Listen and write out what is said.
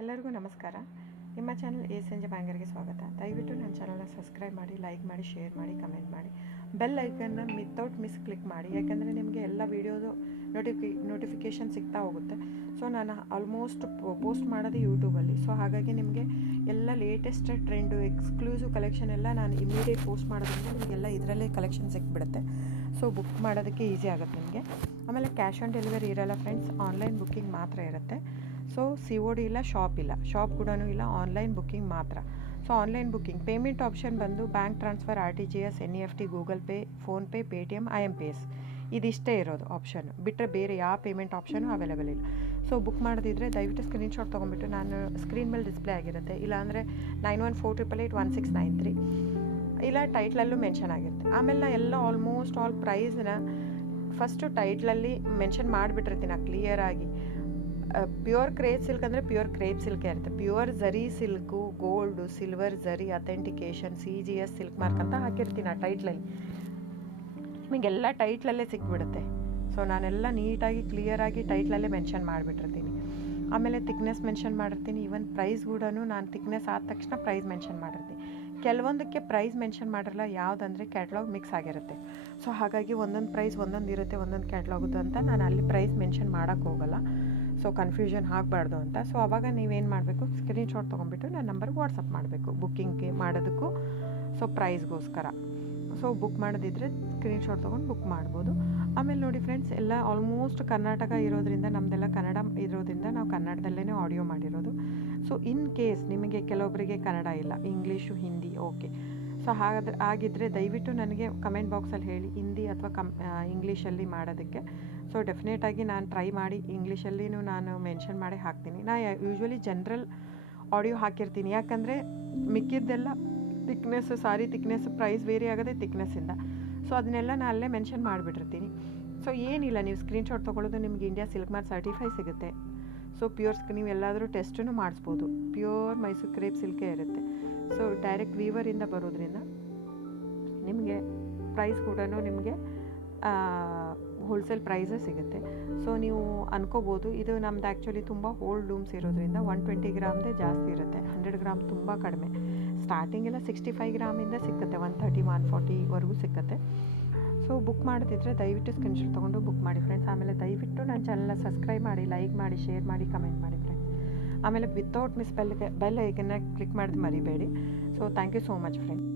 ಎಲ್ಲರಿಗೂ ನಮಸ್ಕಾರ. ನಿಮ್ಮ ಚಾನಲ್ ASNJ ಬ್ಯಾಂಗರ್ಗೆ ಸ್ವಾಗತ. ದಯವಿಟ್ಟು ನನ್ನ ಚಾನಲ್ನ ಸಬ್ಸ್ಕ್ರೈಬ್ ಮಾಡಿ, ಲೈಕ್ ಮಾಡಿ, ಶೇರ್ ಮಾಡಿ, ಕಮೆಂಟ್ ಮಾಡಿ, ಬೆಲ್ ಐಕನ್ನ ವಿತೌಟ್ ಮಿಸ್ ಕ್ಲಿಕ್ ಮಾಡಿ. ಯಾಕೆಂದರೆ ನಿಮಗೆ ಎಲ್ಲ ವೀಡಿಯೋದು ನೋಟಿಫಿಕೇಷನ್ ಸಿಗ್ತಾ ಹೋಗುತ್ತೆ. ಸೊ ನಾನು ಆಲ್ಮೋಸ್ಟ್ ಪೋಸ್ಟ್ ಮಾಡೋದು ಯೂಟ್ಯೂಬಲ್ಲಿ. ಸೊ ಹಾಗಾಗಿ ನಿಮಗೆ ಎಲ್ಲ ಲೇಟೆಸ್ಟ್ ಟ್ರೆಂಡು, ಎಕ್ಸ್ಕ್ಲೂಸಿವ್ ಕಲೆಕ್ಷನ್ ಎಲ್ಲ ನಾನು ಇಮಿಡಿಯೇಟ್ ಪೋಸ್ಟ್ ಮಾಡೋದ್ರಿಂದ ನಿಮಗೆಲ್ಲ ಇದರಲ್ಲೇ ಕಲೆಕ್ಷನ್ ಸಿಕ್ಬಿಡುತ್ತೆ. ಸೊ ಬುಕ್ ಮಾಡೋದಕ್ಕೆ ಈಸಿ ಆಗುತ್ತೆ ನಿಮಗೆ. ಆಮೇಲೆ ಕ್ಯಾಶ್ ಆನ್ ಡೆಲಿವರಿ ಇರೋಲ್ಲ ಫ್ರೆಂಡ್ಸ್, ಆನ್ಲೈನ್ ಬುಕ್ಕಿಂಗ್ ಮಾತ್ರ ಇರುತ್ತೆ. ಸೊ COD ಇಲ್ಲ, ಶಾಪ್ ಕೂಡ ಇಲ್ಲ, ಆನ್ಲೈನ್ ಬುಕ್ಕಿಂಗ್ ಮಾತ್ರ. So online booking payment option ಬಂದು bank transfer, RTGS, NEFT, Google Pay, PhonePe, Paytm, IMPS ಇದಿಷ್ಟೇ ಇರೋದು ಆಪ್ಷನ್. ಬಿಟ್ಟರೆ ಬೇರೆ ಯಾವ ಪೇಮೆಂಟ್ ಆಪ್ಷನು ಅವೈಲೇಬಲ್ ಇಲ್ಲ. ಸೊ ಬುಕ್ ಮಾಡೋದಿದ್ರೆ ದಯವಿಟ್ಟು ಸ್ಕ್ರೀನ್ಶಾಟ್ ತೊಗೊಂಬಿಟ್ಟು ನಾನು ಸ್ಕ್ರೀನ್ ಮೇಲೆ ಡಿಸ್ಪ್ಲೇ ಆಗಿರುತ್ತೆ, ಇಲ್ಲಾಂದರೆ 9148881693 ಇಲ್ಲ ಟೈಟ್ಲಲ್ಲೂ ಮೆನ್ಷನ್ ಆಗಿರುತ್ತೆ. ಆಮೇಲೆ ನಾ ಎಲ್ಲ ಆಲ್ಮೋಸ್ಟ್ ಆಲ್ ಪ್ರೈಸ್ನ ಫಸ್ಟು ಟೈಟ್ಲಲ್ಲಿ ಮೆನ್ಷನ್ ಮಾಡಿಬಿಟ್ಟಿರ್ತೀನಿ ಕ್ಲಿಯರಾಗಿ. ಪ್ಯೂರ್ ಕ್ರೇಪ್ ಸಿಲ್ಕ್ ಅಂದರೆ ಪ್ಯೂರ್ ಕ್ರೇಪ್ ಸಿಲ್ಕೇ ಇರುತ್ತೆ. ಪ್ಯೂರ್ ಝರಿ ಸಿಲ್ಕು, ಗೋಲ್ಡು, ಸಿಲ್ವರ್ ಝರಿ, ಅಥೆಂಟಿಕೇಷನ್, CGS ಸಿಲ್ಕ್ ಮಾರ್ಕ್ ಅಂತ ಹಾಕಿರ್ತೀನಿ ಆ ಟೈಟ್ಲಲ್ಲಿ. ನಿಮಗೆಲ್ಲ ಟೈಟ್ಲಲ್ಲೇ ಸಿಕ್ಬಿಡುತ್ತೆ. ಸೊ ನಾನೆಲ್ಲ ನೀಟಾಗಿ ಕ್ಲಿಯರಾಗಿ ಟೈಟ್ಲಲ್ಲೇ ಮೆನ್ಷನ್ ಮಾಡಿಬಿಟ್ಟಿರ್ತೀನಿ. ಆಮೇಲೆ ತಿಕ್ನೆಸ್ ಮೆನ್ಷನ್ ಮಾಡಿರ್ತೀನಿ. ಈವನ್ ಪ್ರೈಸ್ ಕೂಡ ನಾನು ತಿಕ್ನೆಸ್ ಆದ ತಕ್ಷಣ ಪ್ರೈಸ್ ಮೆನ್ಷನ್ ಮಾಡಿರ್ತೀನಿ. ಕೆಲವೊಂದಕ್ಕೆ ಪ್ರೈಸ್ ಮೆನ್ಷನ್ ಮಾಡಿರಲ್ಲ, ಯಾವುದಂದರೆ ಕ್ಯಾಟ್ಲಾಗ್ ಮಿಕ್ಸ್ ಆಗಿರುತ್ತೆ. ಸೊ ಹಾಗಾಗಿ ಒಂದೊಂದು ಪ್ರೈಸ್ ಒಂದೊಂದು ಇರುತ್ತೆ, ಒಂದೊಂದು ಕ್ಯಾಟ್ಲಾಗುದು ಅಂತ ನಾನು ಅಲ್ಲಿ ಪ್ರೈಸ್ ಮೆನ್ಷನ್ ಮಾಡೋಕ್ಕೆ ಹೋಗಲ್ಲ. ಸೊ ಕನ್ಫ್ಯೂಷನ್ ಆಗಬಾರ್ದು ಅಂತ. ಸೊ ಆವಾಗ ನೀವೇನು ಮಾಡಬೇಕು, ಸ್ಕ್ರೀನ್ಶಾಟ್ ತೊಗೊಂಡ್ಬಿಟ್ಟು ನನ್ನ ನಂಬರ್ಗೆ ವಾಟ್ಸಪ್ ಮಾಡಬೇಕು ಬುಕ್ಕಿಂಗ್ಗೆ ಮಾಡೋದಕ್ಕೂ, ಸೊ ಪ್ರೈಸ್ಗೋಸ್ಕರ. ಸೊ ಬುಕ್ ಮಾಡೋದಿದ್ರೆ ಸ್ಕ್ರೀನ್ಶಾಟ್ ತೊಗೊಂಡು ಬುಕ್ ಮಾಡ್ಬೋದು. ಆಮೇಲೆ ನೋಡಿ ಫ್ರೆಂಡ್ಸ್, ಎಲ್ಲ ಆಲ್ಮೋಸ್ಟ್ ಕರ್ನಾಟಕ ಇರೋದ್ರಿಂದ, ನಮ್ಮದೆಲ್ಲ ಕನ್ನಡ ಇರೋದ್ರಿಂದ ನಾವು ಕನ್ನಡದಲ್ಲೇ ಆಡಿಯೋ ಮಾಡಿರೋದು. ಸೊ ಇನ್ ಕೇಸ್ ನಿಮಗೆ ಕೆಲವೊಬ್ಬರಿಗೆ ಕನ್ನಡ ಇಲ್ಲ, ಇಂಗ್ಲೀಷು, ಹಿಂದಿ, ಓಕೆ. ಸೊ ಆಗಿದ್ದರೆ ದಯವಿಟ್ಟು ನನಗೆ ಕಮೆಂಟ್ ಬಾಕ್ಸಲ್ಲಿ ಹೇಳಿ, ಹಿಂದಿ ಅಥವಾ ಇಂಗ್ಲೀಷಲ್ಲಿ ಮಾಡೋದಕ್ಕೆ. ಸೊ ಡೆಫಿನೆಟಾಗಿ ನಾನು ಟ್ರೈ ಮಾಡಿ ಇಂಗ್ಲೀಷಲ್ಲಿನೂ ನಾನು ಮೆನ್ಷನ್ ಮಾಡಿ ಹಾಕ್ತೀನಿ. ಯೂಶ್ವಲಿ ಜನರಲ್ ಆಡಿಯೋ ಹಾಕಿರ್ತೀನಿ, ಯಾಕಂದರೆ ಮಿಕ್ಕಿದ್ದೆಲ್ಲ ತಿಕ್ನೆಸ್ಸು, ಸಾರಿ ತಿಕ್ನೆಸ್ಸು ಪ್ರೈಸ್ ವೇರಿ ಆಗೋದೇ ತಿಕ್ನೆಸ್ಸಿಂದ. ಸೊ ಅದನ್ನೆಲ್ಲ ನಾನು ಅಲ್ಲೇ ಮೆನ್ಷನ್ ಮಾಡಿಬಿಟ್ಟಿರ್ತೀನಿ. ಸೊ ಏನಿಲ್ಲ, ನೀವು ಸ್ಕ್ರೀನ್ಶಾಟ್ ತೊಗೊಳ್ಳೋದು, ನಿಮಗೆ ಇಂಡಿಯಾ ಸಿಲ್ಕ್ ಮಾರ್ಕ್ ಸರ್ಟಿಫೈ ಸಿಗುತ್ತೆ. ಸೊ ನೀವು ಎಲ್ಲಾದರೂ ಟೆಸ್ಟನ್ನು ಮಾಡಿಸ್ಬೋದು. ಪ್ಯೂರ್ ಮೈಸೂರು ಕ್ರೇಪ್ ಸಿಲ್ಕೇ ಇರುತ್ತೆ. ಸೊ ಡೈರೆಕ್ಟ್ ವೀವರಿಂದ ಬರೋದ್ರಿಂದ ನಿಮಗೆ ಪ್ರೈಸ್ ಕೂಡ ನಿಮಗೆ ಹೋಲ್ಸೇಲ್ ಪ್ರೈಸೇ ಸಿಗುತ್ತೆ. ಸೊ ನೀವು ಅನ್ಕೋಬೋದು, ಇದು ನಮ್ದು ಆ್ಯಕ್ಚುಲಿ ತುಂಬ ಹೋಲ್ಡ್ ಲೂಮ್ಸ್ ಇರೋದ್ರಿಂದ 120 ಗ್ರಾಮ್ದೇ ಜಾಸ್ತಿ ಇರುತ್ತೆ, 100 ಗ್ರಾಮ್ ತುಂಬ ಕಡಿಮೆ. ಸ್ಟಾರ್ಟಿಂಗೆಲ್ಲ 65 ಗ್ರಾಮಿಂದ ಸಿಕ್ಕುತ್ತೆ, 130, 140ವರೆಗೂ ಸಿಕ್ಕುತ್ತೆ. ಸೊ ಬುಕ್ ಮಾಡೋದಿದ್ರೆ ದಯವಿಟ್ಟು ಸ್ಕ್ರೀನ್ಶಾಟ್ ತೊಗೊಂಡು ಬುಕ್ ಮಾಡಿ ಫ್ರೆಂಡ್ಸ್. ಆಮೇಲೆ ದಯವಿಟ್ಟು ನನ್ನ ಚಾನಲ್ನ ಸಬ್ಸ್ಕ್ರೈಬ್ ಮಾಡಿ, ಲೈಕ್ ಮಾಡಿ, ಶೇರ್ ಮಾಡಿ, ಕಮೆಂಟ್ ಮಾಡಿ ಫ್ರೆಂಡ್ಸ್. ಆಮೇಲೆ ವಿತೌಟ್ ಮಿಸ್ ಬೆಲ್ ಐಕನ್ನ ಕ್ಲಿಕ್ ಮಾಡೋದು ಮರಿಬೇಡಿ. So thank you so much friends.